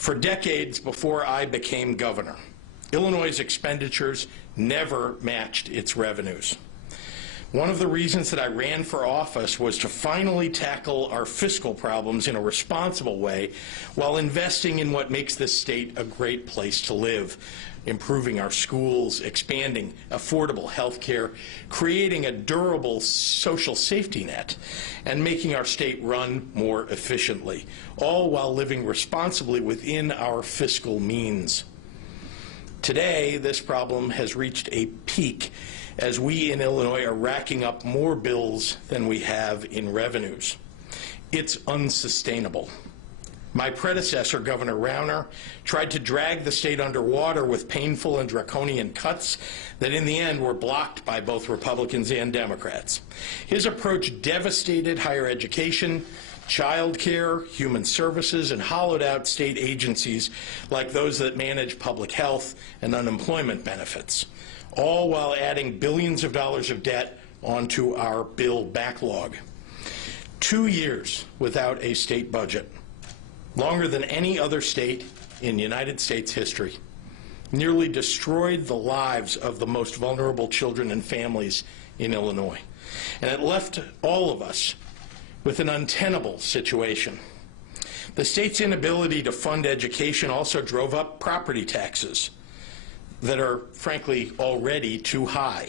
For decades before I became governor, Illinois' expenditures never matched its revenues. One of the reasons that I ran for office was to finally tackle our fiscal problems in a responsible way while investing in what makes this state a great place to live, improving our schools, expanding affordable health care, creating a durable social safety net, and making our state run more efficiently, all while living responsibly within our fiscal means. Today, this problem has reached a peak as we in Illinois are racking up more bills than we have in revenues. It's unsustainable. My predecessor, Governor Rauner, tried to drag the state underwater with painful and draconian cuts that in the end were blocked by both Republicans and Democrats. His approach devastated higher education, child care, human services, and hollowed out state agencies like those that manage public health and unemployment benefits, all while adding billions of dollars of debt onto our bill backlog. 2 years without a state budget, longer than any other state in United States history, nearly destroyed the lives of the most vulnerable children and families in Illinois. And it left all of us with an untenable situation. The state's inability to fund education also drove up property taxes that are, frankly, already too high.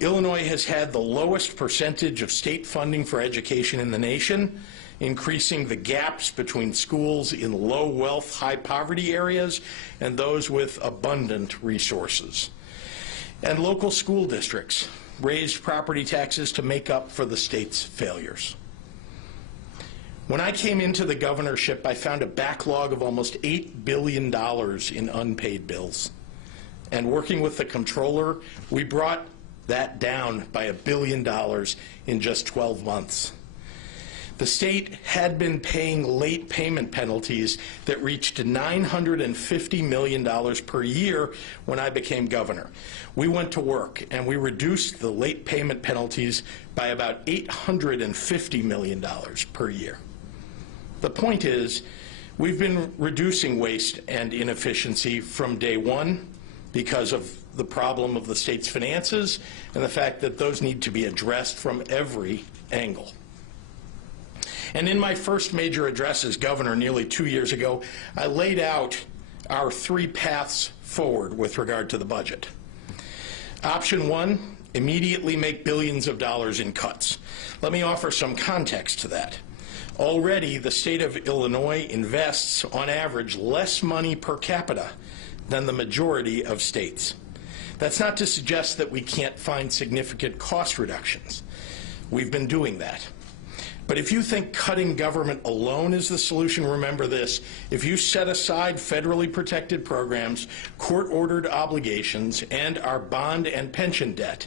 Illinois has had the lowest percentage of state funding for education in the nation, increasing the gaps between schools in low-wealth, high-poverty areas and those with abundant resources. And local school districts raised property taxes to make up for the state's failures. When I came into the governorship, I found a backlog of almost $8 billion in unpaid bills. And working with the comptroller, we brought that down by $1 billion in just 12 months. The state had been paying late payment penalties that reached $950 million per year when I became governor. We went to work and we reduced the late payment penalties by about $850 million per year. The point is, we've been reducing waste and inefficiency from day one because of the problem of the state's finances and the fact that those need to be addressed from every angle. And in my first major address as governor nearly 2 years ago, I laid out our 3 paths forward with regard to the budget. Option 1, immediately make billions of dollars in cuts. Let me offer some context to that. Already, the state of Illinois invests, on average, less money per capita than the majority of states. That's not to suggest that we can't find significant cost reductions. We've been doing that. But if you think cutting government alone is the solution, remember this. If you set aside federally protected programs, court-ordered obligations, and our bond and pension debt,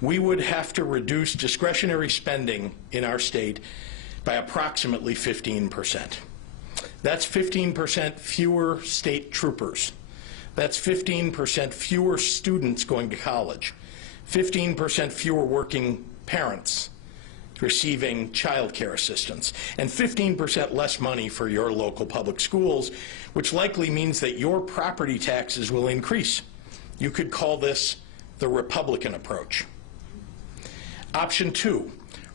we would have to reduce discretionary spending in our state by approximately 15%. That's 15% fewer state troopers. That's 15% fewer students going to college, 15% fewer working parents receiving child care assistance, and 15% less money for your local public schools, which likely means that your property taxes will increase. You could call this the Republican approach. Option 2,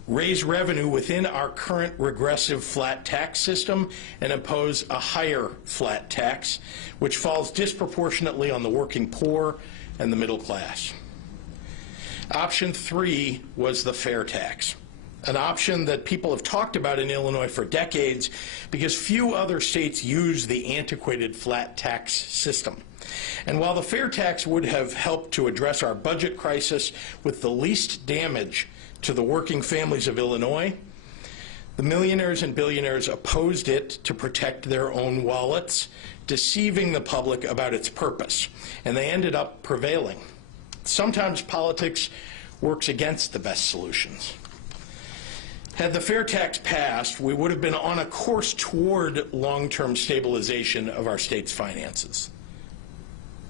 raise revenue within our current regressive flat tax system and impose a higher flat tax, which falls disproportionately on the working poor and the middle class. Option 3 was the fair tax, an option that people have talked about in Illinois for decades because few other states use the antiquated flat tax system. And while the fair tax would have helped to address our budget crisis with the least damage to the working families of Illinois, the millionaires and billionaires opposed it to protect their own wallets, deceiving the public about its purpose, and they ended up prevailing. Sometimes politics works against the best solutions. Had the fair tax passed, we would have been on a course toward long-term stabilization of our state's finances,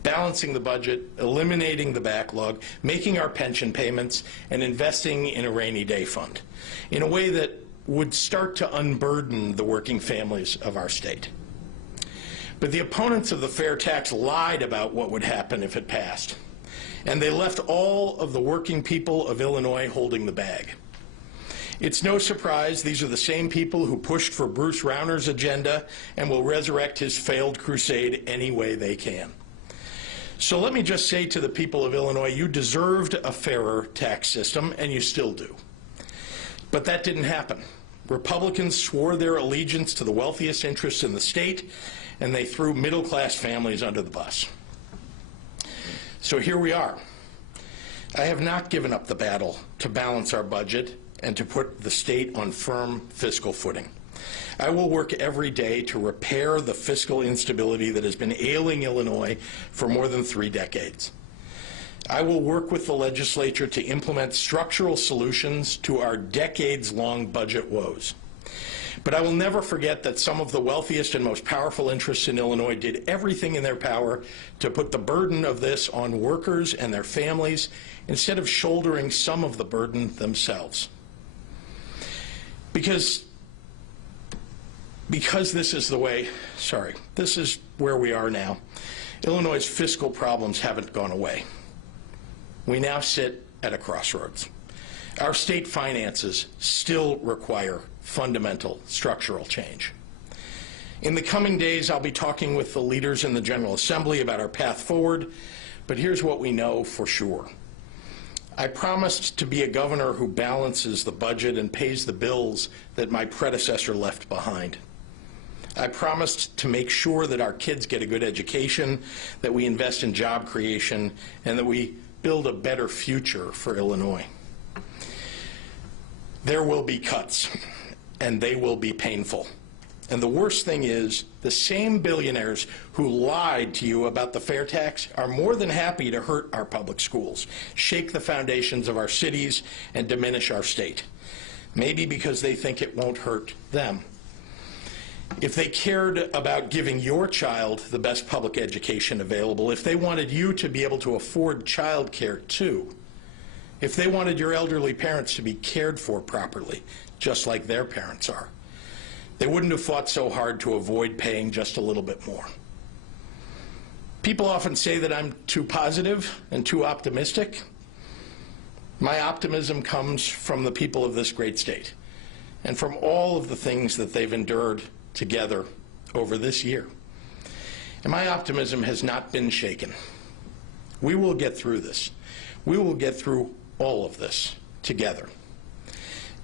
balancing the budget, eliminating the backlog, making our pension payments, and investing in a rainy day fund in a way that would start to unburden the working families of our state. But the opponents of the fair tax lied about what would happen if it passed. And they left all of the working people of Illinois holding the bag. It's no surprise these are the same people who pushed for Bruce Rauner's agenda and will resurrect his failed crusade any way they can. So let me just say to the people of Illinois, you deserved a fairer tax system, and you still do. But that didn't happen. Republicans swore their allegiance to the wealthiest interests in the state, and they threw middle-class families under the bus. So here we are. I have not given up the battle to balance our budget and to put the state on firm fiscal footing. I will work every day to repair the fiscal instability that has been ailing Illinois for more than 3 decades. I will work with the legislature to implement structural solutions to our decades-long budget woes. But I will never forget that some of the wealthiest and most powerful interests in Illinois did everything in their power to put the burden of this on workers and their families instead of shouldering some of the burden themselves. Because this is this is where we are now. Illinois' fiscal problems haven't gone away. We now sit at a crossroads. Our state finances still require fundamental structural change. In the coming days, I'll be talking with the leaders in the General Assembly about our path forward, but here's what we know for sure. I promised to be a governor who balances the budget and pays the bills that my predecessor left behind. I promised to make sure that our kids get a good education, that we invest in job creation, and that we build a better future for Illinois. There will be cuts, and they will be painful. And the worst thing is, the same billionaires who lied to you about the fair tax are more than happy to hurt our public schools, shake the foundations of our cities, and diminish our state. Maybe because they think it won't hurt them. If they cared about giving your child the best public education available, if they wanted you to be able to afford child care too, if they wanted your elderly parents to be cared for properly, just like their parents are, they wouldn't have fought so hard to avoid paying just a little bit more. People often say that I'm too positive and too optimistic. My optimism comes from the people of this great state and from all of the things that they've endured together over this year. And my optimism has not been shaken. We will get through this. We will get through all of this together.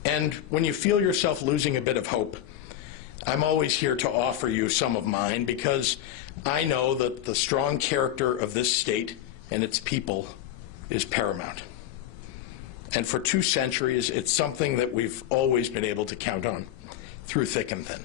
And when you feel yourself losing a bit of hope, I'm always here to offer you some of mine, because I know that the strong character of this state and its people is paramount. And for 2 centuries, it's something that we've always been able to count on through thick and thin.